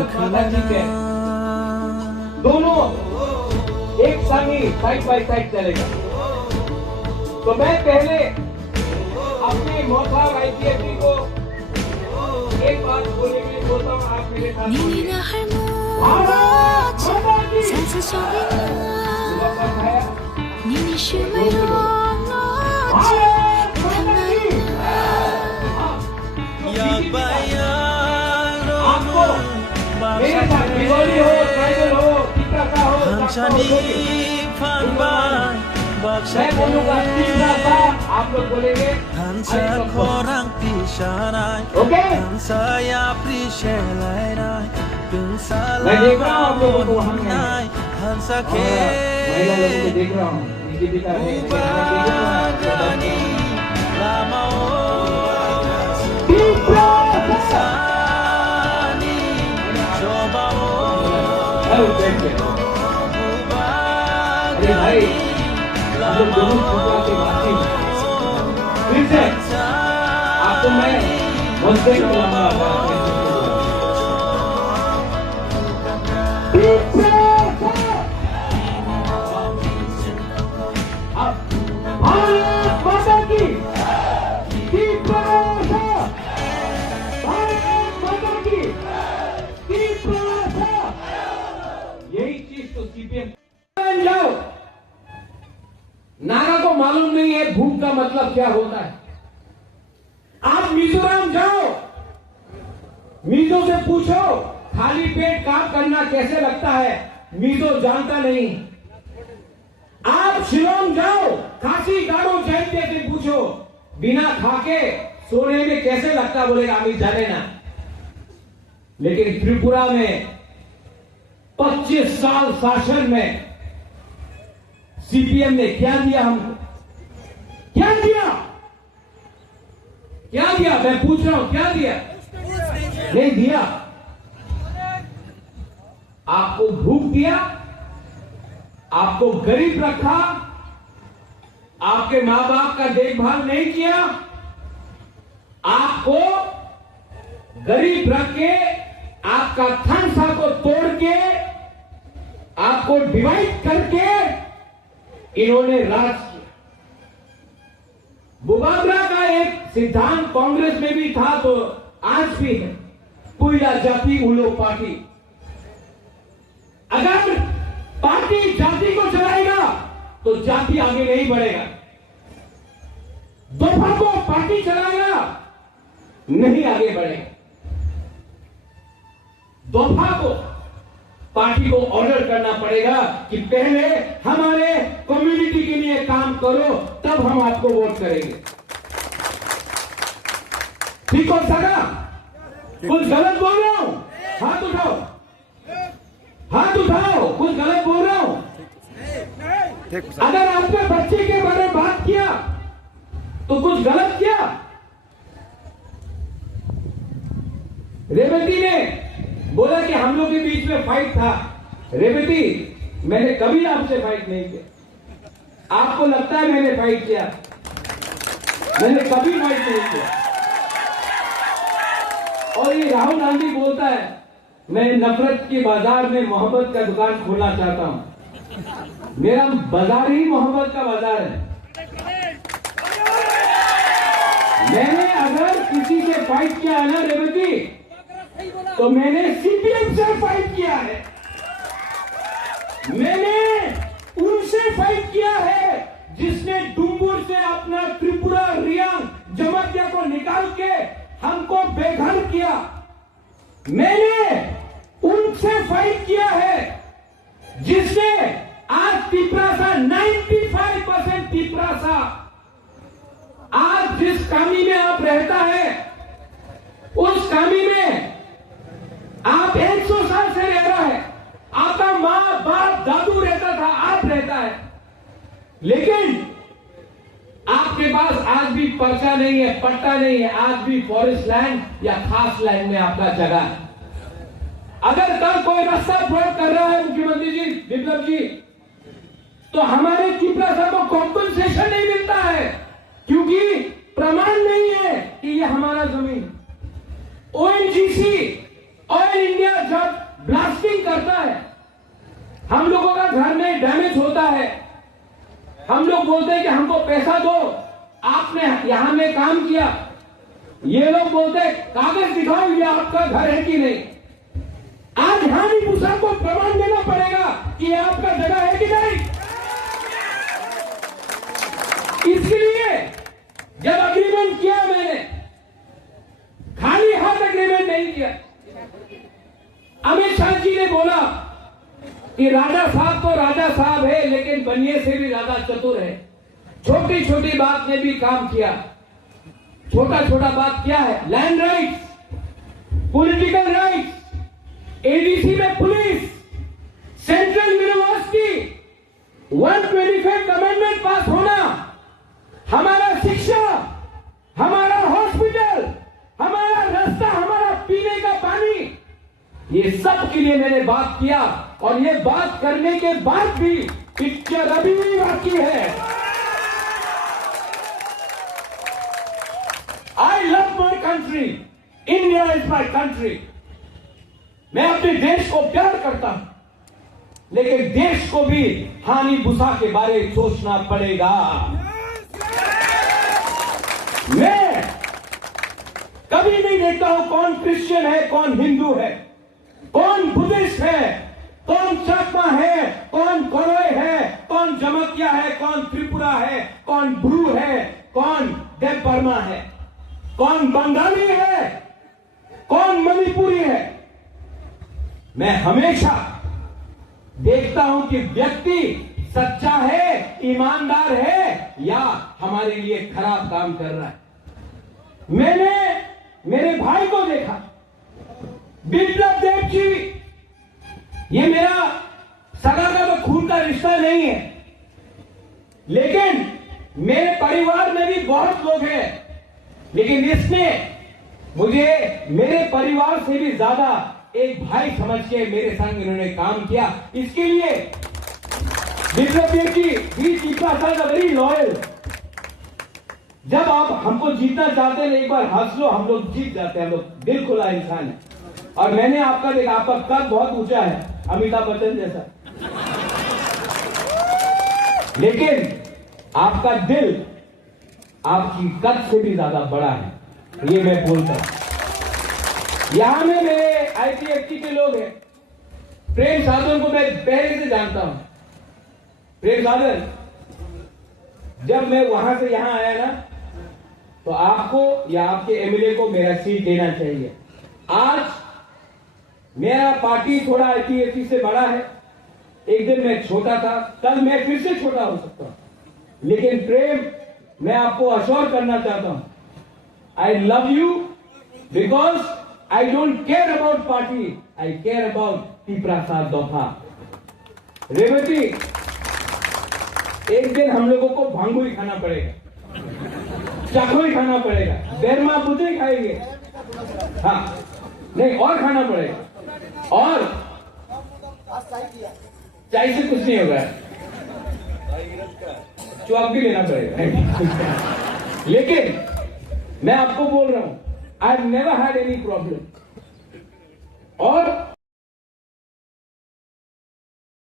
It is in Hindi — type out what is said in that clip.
भारत माता की जय दोनों एक संग ही साइड बाय साइड चलेगा। तो मैं पहले अपनी मौसा IPF को एक बात बोलने के लिए बोलता हूँ, आप मेरे साथ बोलिए। आपको मेरे साथ दिवाली हो, ट्राइबल हो, टीका का हो, मैं बोलूँगा तीसरा सा, आप लोग बोलेंगे ओके। मैं देख रहा हूँ आप लोगों को, हम महिला लोगों को देख रहा हूँ, निकिता है, अरे भाई हम लोग दोनों छुट्टियों के वासी हैं। फिर से आपको मैं मुझसे बोलूँगा भारत माता की यही चीज तो CPM जाओ। नारा को मालूम नहीं है भूख का मतलब क्या होता है। आप मिजोरम जाओ, मिजो से पूछो खाली पेट काम करना कैसे लगता है, मिजो जानता नहीं। आप शिलोंग जाओ, खासी गारो जयंती से पूछो बिना खाके सोने में कैसे लगता, बोलेगा अभी जाने ना। लेकिन त्रिपुरा में 25 साल शासन में CPM ने क्या दिया हमको, क्या दिया, क्या दिया, मैं पूछ रहा हूं क्या दिया, नहीं दिया। आपको भूख दिया, आपको गरीब रखा, आपके मां बाप का देखभाल नहीं किया, आपको गरीब रख के आपका खानसा को तोड़ के आपको डिवाइड करके इन्होंने राज किया। बुबाद्रा का एक सिद्धांत कांग्रेस में भी था तो आज भी है, पुइला जाति उलो पार्टी। अगर पार्टी जाति को चलाएगा तो जाति आगे नहीं बढ़ेगा, दोफा को पार्टी चलाएगा नहीं आगे बढ़ेगा। दोफा को पार्टी को ऑर्डर करना पड़ेगा कि पहले हमारे कम्युनिटी के लिए काम करो, तब हम आपको वोट करेंगे। ठीक हो सका? कुछ गलत बोल रहा हूं? हाथ उठाओ, हाथ उठाओ, कुछ गलत बोल रहा हूं? अगर आपने बच्चे के बारे में बात किया तो कुछ गलत किया। रेवती ने बोला कि हम लोग के बीच में फाइट था। रेवती, मैंने कभी आपसे फाइट नहीं किया। आपको लगता है मैंने फाइट किया? मैंने कभी फाइट नहीं किया। और ये राहुल गांधी बोलता है मैं नफरत के बाजार में मोहब्बत का दुकान खोलना चाहता हूं। मेरा बाजार ही मोहब्बत का बाजार है। मैंने अगर किसी से फाइट किया है ना रेवती, तो मैंने CPM से फाइट किया है। मैंने उनसे फाइट किया है जिसने डुम्बुर से अपना त्रिपुरा, रियांग, जमतिया को निकाल के हमको बेघर किया। मैंने उनसे फाइट किया है जिसने आज तिपरासा 95% तिपरासा आज जिस कामी में आप रहता है उस कामी में आप 100 साल से रह रहा है। आपका मां बाप दादू रहता था, आप रहता है, लेकिन आपके पास आज भी पर्चा नहीं है, पट्टा नहीं है, आज भी फॉरेस्ट लैंड या खास लैंड में आपका जगह है। अगर कल कोई रास्ता ब्लॉक कर रहा है मुख्यमंत्री जी, विप्लव जी, तो हमारे तिपरासा को कॉम्पनसेशन नहीं मिलता है क्योंकि प्रमाण नहीं है कि ये हमारा जमीन। ONGC ऑयल इंडिया जब ब्लास्टिंग करता है, हम लोगों का घर में डैमेज होता है, हम लोग बोलते हैं कि हमको पैसा दो, आपने यहां में काम किया। ये लोग बोलते हैं कागज दिखाओ ये आपका घर है कि नहीं। आज हानि भूसा को प्रमाण देना पड़ेगा कि ये आपका जगह है कि नहीं। इसलिए जब अग्रीमेंट किया मैंने, खाली हाथ अग्रीमेंट नहीं किया। अमित शाह जी ने बोला कि राजा साहब तो राजा साहब है, लेकिन बनिए से भी ज्यादा चतुर है। छोटी छोटी बात में भी काम किया। छोटा छोटा बात क्या है? Land rights, political rights, ADC में पुलिस, सेंट्रल यूनिवर्सिटी, 125 अमेंडमेंट पास होना, हमारा शिक्षा, हमारा हॉस्पिटल, हमारा रास्ता, हमारा पीने का पानी, ये सब के लिए मैंने बात किया। और ये बात करने के बाद भी पिक्चर अभी भी बाकी है। I love my country, India is my country. मैं अपने देश को प्यार करता हूं, लेकिन देश को भी हानि भूसा के बारे में सोचना पड़ेगा। मैं कभी नहीं देखता हूं कौन क्रिश्चियन है, कौन हिंदू है, कौन बुद्धिस्ट है, कौन चाकमा है, कौन कोरोई है, कौन जमकिया है, कौन त्रिपुरा है, कौन ब्रू है, कौन देव बर्मा है, कौन बंगाली है, कौन मणिपुरी है। मैं हमेशा देखता हूं कि व्यक्ति सच्चा है, ईमानदार है, या हमारे लिए खराब काम कर रहा है। मैंने मेरे भाई को देखा, बिप्लब देव जी, ये मेरा सगा का तो खून का रिश्ता नहीं है, लेकिन मेरे परिवार में भी बहुत लोग हैं, लेकिन इसने मुझे मेरे परिवार से भी ज्यादा एक भाई समझ के मेरे संग इन्होंने काम किया। इसके लिए बिप्लब देव जी वेरी लॉयल। जब आप हमको जीतना चाहते हैं, एक बार हंस लो, हम लोग जीत जाते हैं। हम लोग दिल खुला इंसान है। और मैंने आपका देखा, आपका कद बहुत ऊंचा है, अमिताभ बच्चन जैसा, लेकिन आपका दिल आपकी कद से भी ज्यादा बड़ा है, ये मैं बोलता हूं। यहां में मेरे आईपीएफटी के लोग हैं। प्रेम साधन को मैं पहले से जानता हूं। प्रेम साधन, जब मैं वहां से यहां आया ना, तो आपको या आपके एमएलए को मेरा सीट देना चाहिए। आज मेरा पार्टी थोड़ा आईपीएफटी से बड़ा है। एक दिन मैं छोटा था, कल मैं फिर से छोटा हो सकता हूं, लेकिन प्रेम, मैं आपको अश्योर करना चाहता हूं, I love you because I don't care about party, I care about टी-प्रसाद दोफा। रेवती, एक दिन हम लोगों को भांगू ही खाना पड़ेगा, चाकू ही खाना पड़ेगा, बेरमा बुद्धि खाएंगे, हाँ नहीं और खाना पड़ेगा। और चाय से कुछ नहीं होगा, चौक भी लेना पड़ेगा। लेकिन मैं आपको बोल रहा हूं, I never had any problem. और